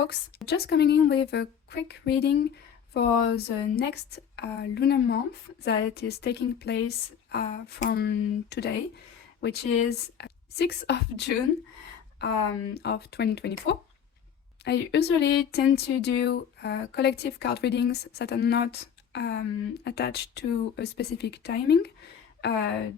folks, just coming in with a quick reading for the next lunar month that is taking place from today, which is 6th of June of 2024. I usually tend to do collective card readings that are not attached to a specific timing,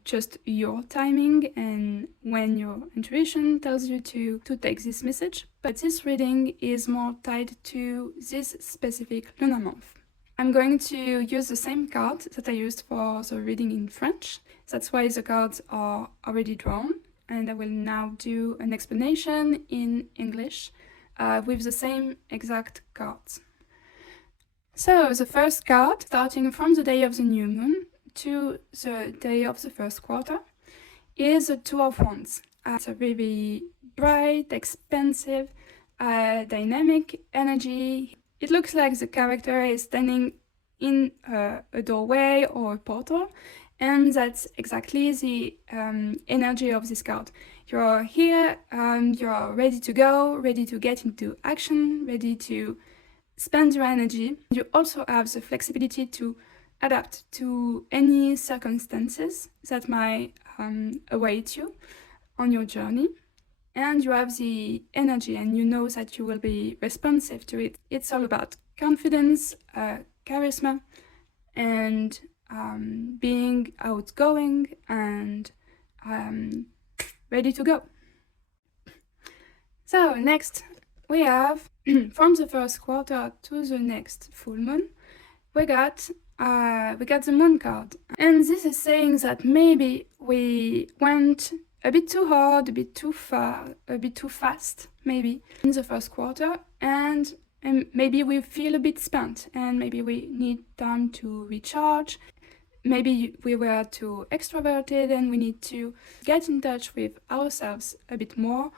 just your timing and when your intuition tells you to take this message. But this reading is more tied to this specific lunar month. I'm going to use the same card that I used for the reading in French. That's why the cards are already drawn, and I will now do an explanation in English with the same exact cards. So the first card, starting from the day of the new moon to the day of the first quarter, is the Two of Wands. It's a very bright, expansive, dynamic energy. It looks like the character is standing in a doorway or a portal, and that's exactly the energy of this card. You're here, you're ready to go, ready to get into action, ready to spend your energy. You also have the flexibility to adapt to any circumstances that might await you on your journey. And you have the energy, and you know that you will be responsive to it. It's all about confidence, charisma, and being outgoing and ready to go. So next we have from the first quarter to the next full moon, we got the moon card, and this is saying that maybe we went a bit too hard, a bit too far, a bit too fast, maybe in the first quarter, and maybe we feel a bit spent, and maybe we need time to recharge. Maybe we were too extroverted and we need to get in touch with ourselves a bit more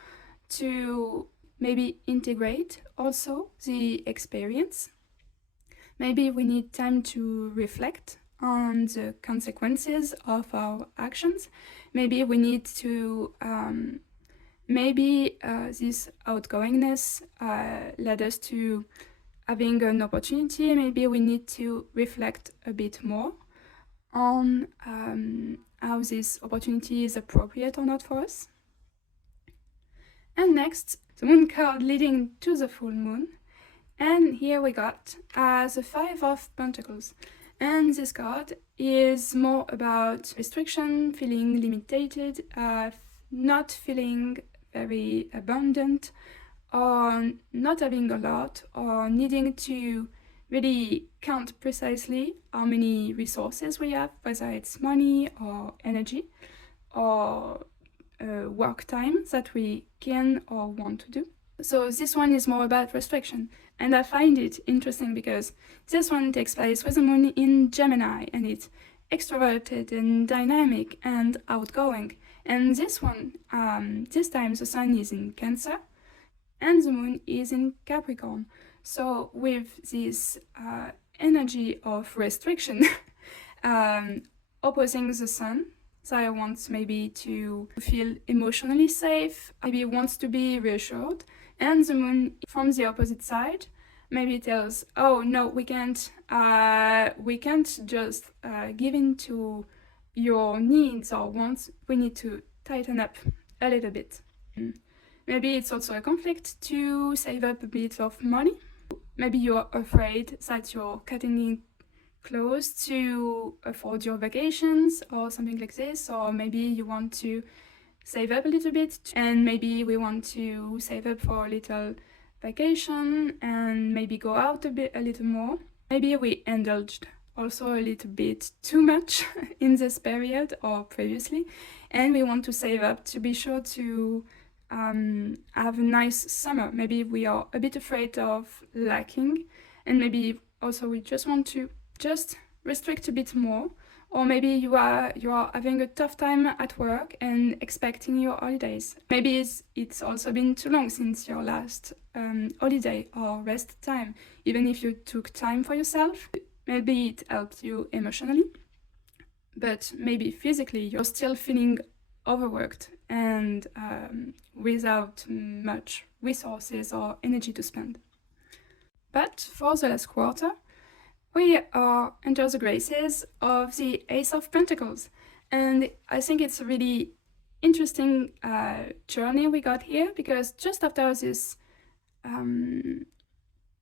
to maybe integrate also the experience. Maybe we need time to reflect on the consequences of our actions. Maybe we need to, this outgoingness led us to having an opportunity. Maybe we need to reflect a bit more on how this opportunity is appropriate or not for us. And next, the moon card leading to the full moon. And here we got the Five of Pentacles. And this card is more about restriction, feeling limited, not feeling very abundant, or not having a lot, or needing to really count precisely how many resources we have, whether it's money or energy or work time that we can or want to do. So this one is more about restriction, and I find it interesting because this one takes place with the moon in Gemini, and it's extroverted and dynamic and outgoing. And this one, this time the sun is in Cancer and the moon is in Capricorn. So with this energy of restriction opposing the sun, so I want maybe to feel emotionally safe, maybe wants to be reassured, and the moon from the opposite side maybe tells, oh no, we can't just give in to your needs or wants, we need to tighten up a little bit. Maybe it's also a conflict to save up a bit of money. Maybe you're afraid that you're cutting it close to afford your vacations or something like this, or maybe you want to save up a little bit, and maybe we want to save up for a little vacation and maybe go out a little more. Maybe we indulged also a little bit too much in this period or previously, and we want to save up to be sure to have a nice summer. Maybe we are a bit afraid of lacking, and maybe also we just want to restrict a bit more. Or maybe you are having a tough time at work and expecting your holidays. Maybe it's also been too long since your last holiday or rest time. Even if you took time for yourself, maybe it helped you emotionally, but maybe physically you're still feeling overworked and without much resources or energy to spend. But for the last quarter, we are under the graces of the Ace of Pentacles. And I think it's a really interesting journey we got here, because just after this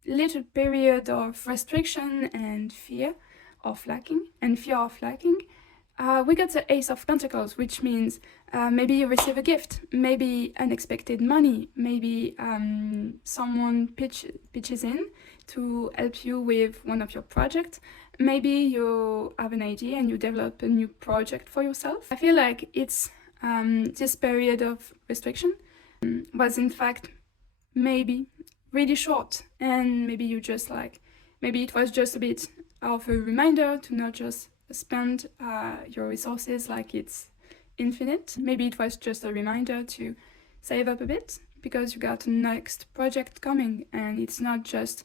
little period of restriction and fear of lacking, we got the Ace of Pentacles, which means maybe you receive a gift, maybe unexpected money, maybe someone pitches in to help you with one of your projects. Maybe you have an idea and you develop a new project for yourself. I feel like it's this period of restriction was in fact maybe really short, and maybe you just maybe it was just a bit of a reminder to not just spend your resources like it's infinite. Maybe it was just a reminder to save up a bit, because you got a next project coming, and it's not just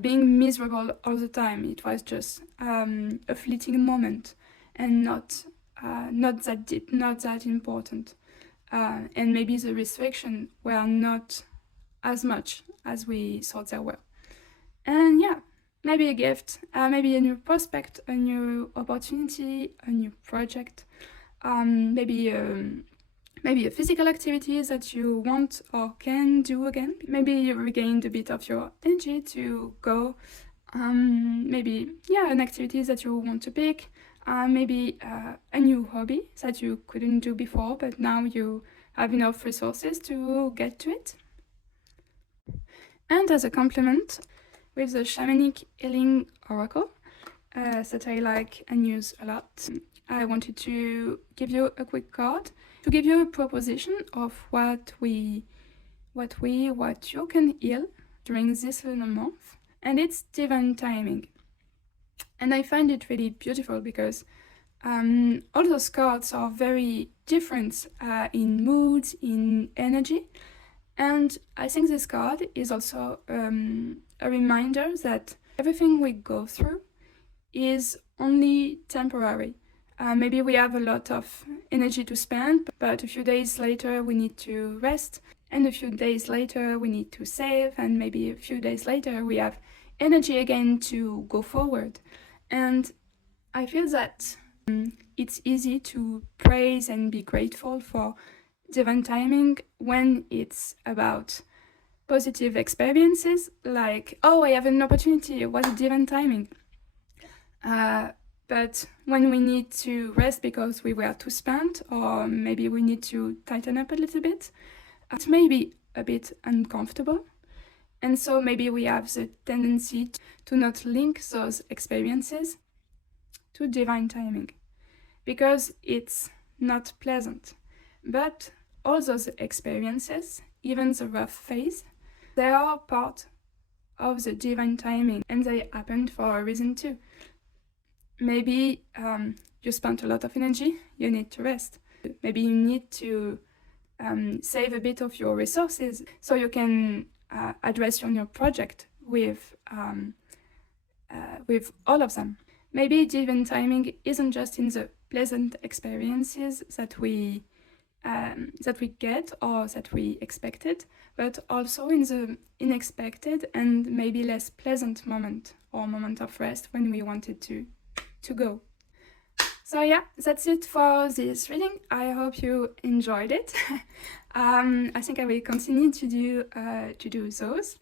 being miserable all the time. It was just a fleeting moment, and not that deep, not that important. And maybe the restrictions were not as much as we thought they were. And yeah, maybe a gift, maybe a new prospect, a new opportunity, a new project, maybe a physical activity that you want or can do again. Maybe you regained a bit of your energy to go. Maybe, yeah, an activity that you want to pick. Maybe a new hobby that you couldn't do before, but now you have enough resources to get to it. And as a complement, with the Shamanic Healing Oracle that I like and use a lot, I wanted to give you a quick card to give you a proposition of what you can heal during this lunar month, and it's divine timing. And I find it really beautiful because all those cards are very different in mood, in energy. And I think this card is also a reminder that everything we go through is only temporary. Maybe we have a lot of energy to spend, but a few days later we need to rest, and a few days later we need to save, and maybe a few days later we have energy again to go forward. And I feel that it's easy to praise and be grateful for divine timing when it's about positive experiences, like, oh, I have an opportunity, what a divine timing. But when we need to rest because we were too spent, or maybe we need to tighten up a little bit, it may be a bit uncomfortable. And so maybe we have the tendency to not link those experiences to divine timing, because it's not pleasant. But all those experiences, even the rough phase, they are part of the divine timing, and they happened for a reason too. Maybe you spent a lot of energy, you need to rest. Maybe you need to save a bit of your resources so you can address your new project with all of them. Maybe divine timing isn't just in the pleasant experiences that we get or that we expected, but also in the unexpected and maybe less pleasant moment or moment of rest when we wanted to go. So yeah, that's it for this reading. I hope you enjoyed it. I think I will continue to do those.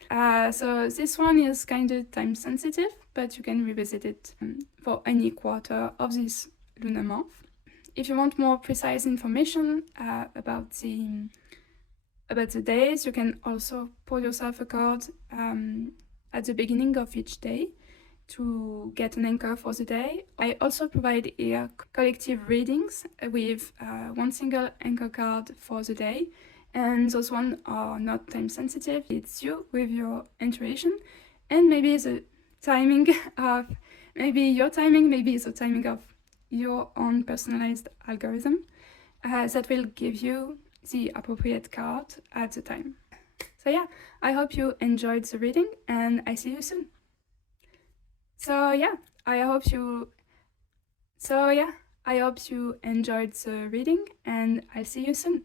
So this one is kind of time sensitive, but you can revisit it for any quarter of this lunar month. If you want more precise information about the days, you can also pull yourself a card at the beginning of each day to get an anchor for the day. I also provide here collective readings with one single anchor card for the day, and those ones are not time sensitive. It's you with your intuition, and maybe the timing of your timing, maybe the timing of your own personalized algorithm that will give you the appropriate card at the time. So yeah, I hope you enjoyed the reading, and I see you soon. So yeah, I hope you enjoyed the reading, and I'll see you soon.